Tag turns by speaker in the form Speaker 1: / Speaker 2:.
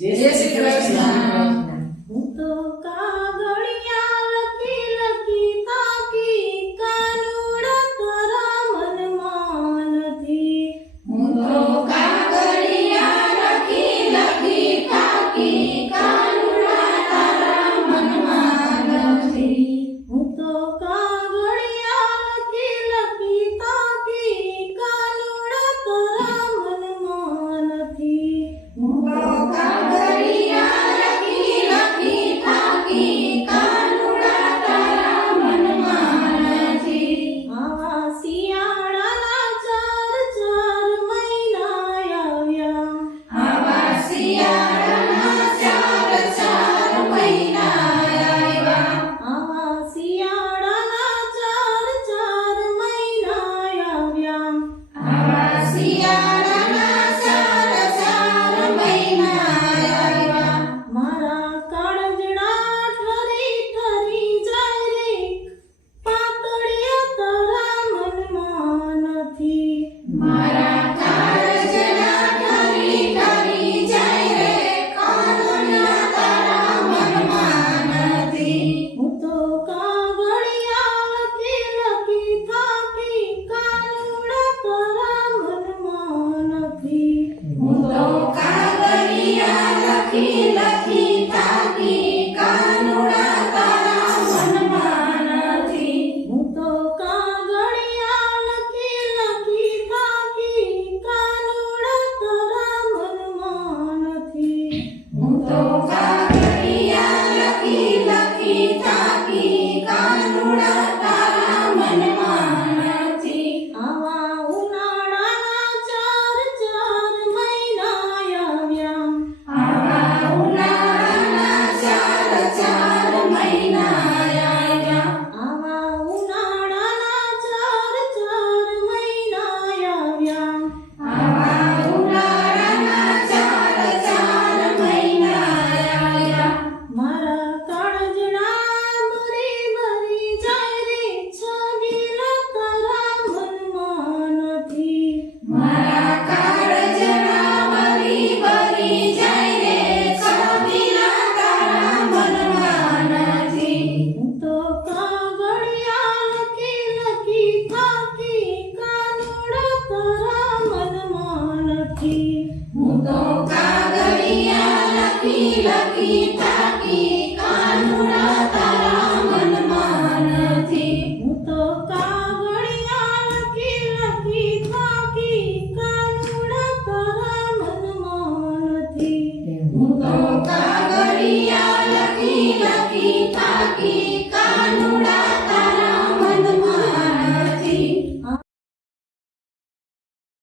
Speaker 1: જય શ્રી કૃષ્ણ
Speaker 2: હું તો કા aquí,
Speaker 1: aquí. ધોકા ઘડિયા લખી લખી થાકી કાનુડા તારા મનમાં નથી
Speaker 2: હું તો કાગળિયા લખી લખી થાકી કાનુડા તારા મનમાં નથી
Speaker 1: હું તો કાગળિયા લખી લખી થાકી